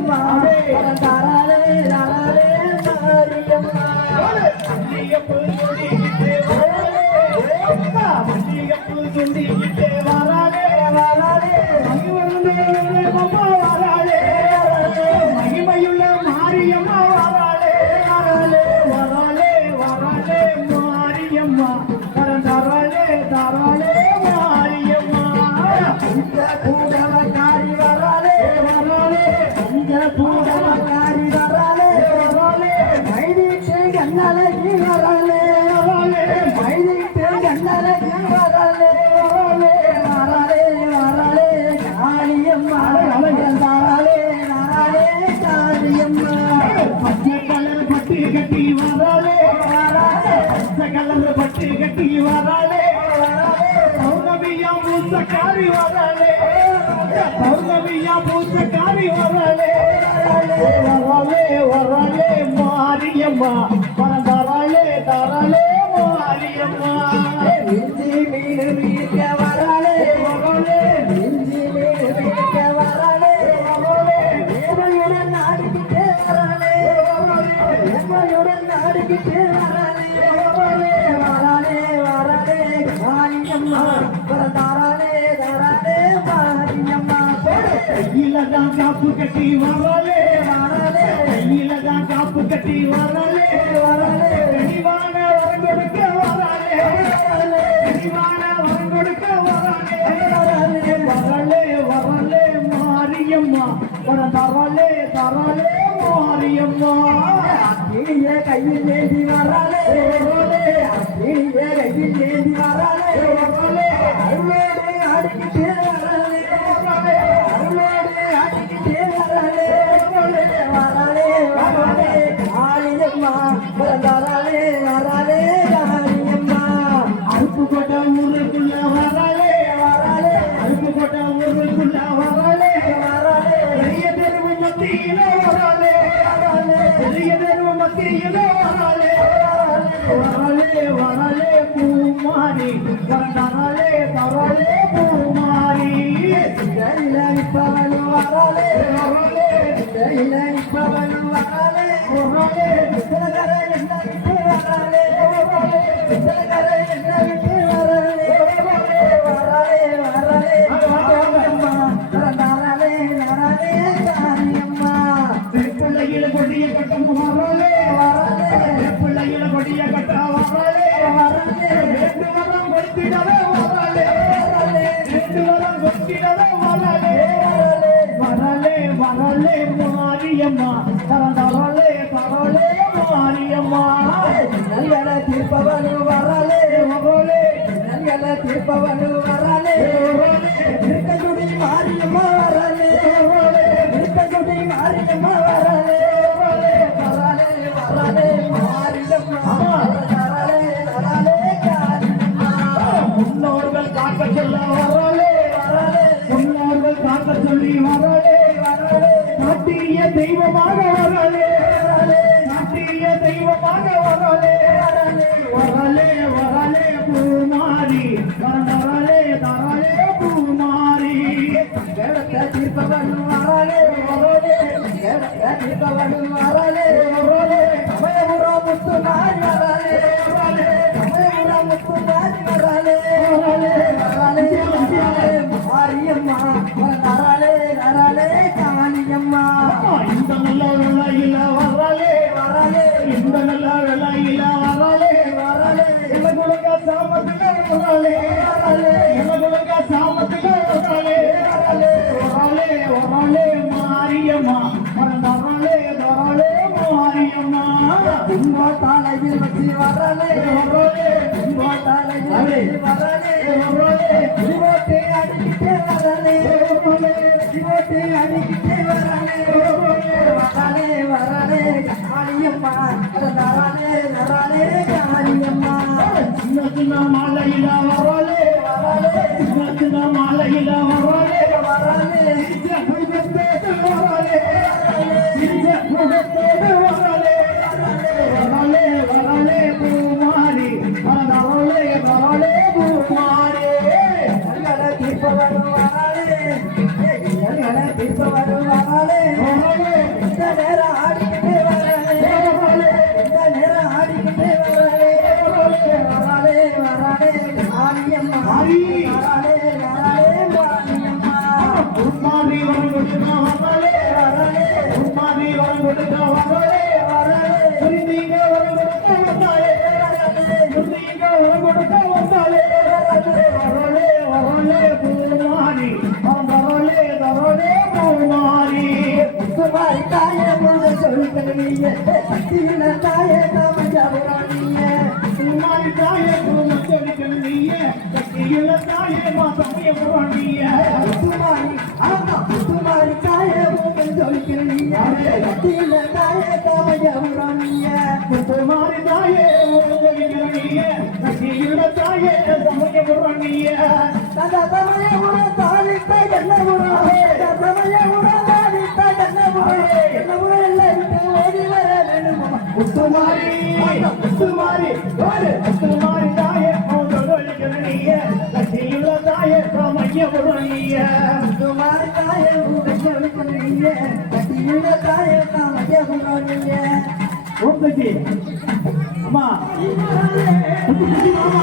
மாரியம்மா தாராளே தாராளே வரலே வரலே வரலே மாரியம்மா. மன தரலே தரலே மாரியம்மா நெஞ்சி மீனு மீட்க வரலே வரலே. நெஞ்சி மீனு மீட்க வரலே வரலே. எமையுடன் நாடுகிட்டே வரலே எமையுடன் நாடுகிட்டே வரலே வரலே. காப்பு கட்டி வரலே கட்டி வரலே வரலே. கனிவான வரம் கொடுக்க வரலே. வரலே கனிவான வரம் கொடுக்க வரலே. வரலே வரலே மாரியம்மா. உன தரலே தரலே மாரியம்மா. அக்கிய கையில் ஏந்தி வரலே. வரலே அக்கிய கையில் ஏந்தி வரலே. வரலே அருளோடு அடுக்கிட்டு వరలే వరలే పూమారి ధరలే ధరలే పూమారి. పవన్ వరలే వరలే పవన్ వరలే. వరలే వరలే వరలే மாரியம்மா. தவளே பரவலே மாரியம்மா. நல்கல தீர்ப்பவன் வரலே வரலே நல்கல தீர்ப்பவன் தெய்வமாக மாலையில வரவாலே வரவாலே மாலையில வரவாலே வரவாலே சக்தியில தாயே தாமஜபுரம் நீயே பூமாரி தாயே பூமச்சொலிக்கல் நீயே சக்தியுள்ள தாயே மாசமயபுரம் நீயே முத்துமாரி ஆமா முத்துமாரி தாயே உங்கள் ஜொலிக்கிற நீயே சக்தியில தாயே தாமஜபுரம் நீயே தாயே தாயே பூமச்சொலிக்கல் நீயே சக்தியுள்ள தாயே சமயபுரம் நீயே தந்த தமயபுரம் தாளித்த ஜன்னபுரம் தமயபுரம் முத்துமாரி முத்துமாரி ஒரு முத்துமாரி தாயே பூமச்சொலிக்கல் நீய சக்தியுள்ள தாயே சமயபுரம் நீயே முத்துமாரி தாயே உங்கள் ஜொலிக்கிற நீயே சக்தியில தாயே தாமஜபுரம் நீயே ஓம்பதி அம்மா. முத்துக்குட்டி மாமா.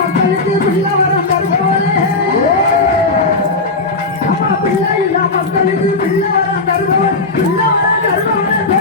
மக்களுக்கு பிள்ளை வரம் தருவோலே அம்மா பிள்ளை இல்ல மக்களுக்கு பிள்ளை வரம் தருபவன் பிள்ளை வரம் தருபவன் பெருமையுள்ள பூமாரி